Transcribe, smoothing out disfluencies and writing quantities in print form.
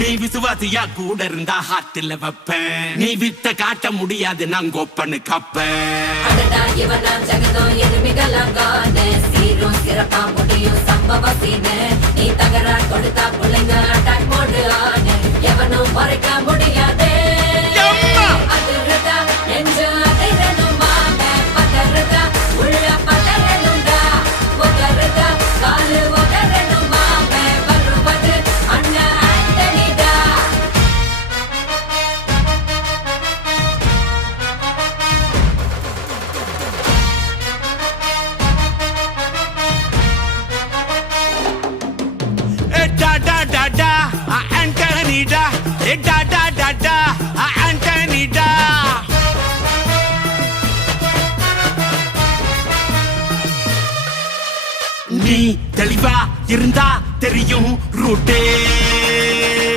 நீ விசுவாசியா கூட இருந்தா ஹார்ட்ல வைப்பேன். நீ வித்த காட்ட முடியாது நான் கோப்பனு கப்பேன். சீரும் சிறப்பா முடியும் சம்பவ சீனு. நீ தகராறு கொடுத்தா பிள்ளைங்க அட்டாக் மோடு ஆனு. எவனும் மறைக்க முடியாதே. அதிரதா நெஞ்சு அதிரணும் மாம. பதறதா உள்ள பதறணும்டா. உதறதா காலு உதறணும் மாம. வருவது அண்ணன் ஆண்டனிடா. Da da da da, Anthony da. Da da da da, Anthony da. நீ தெளிவா இருந்தா தெரியும் ரூட்டே.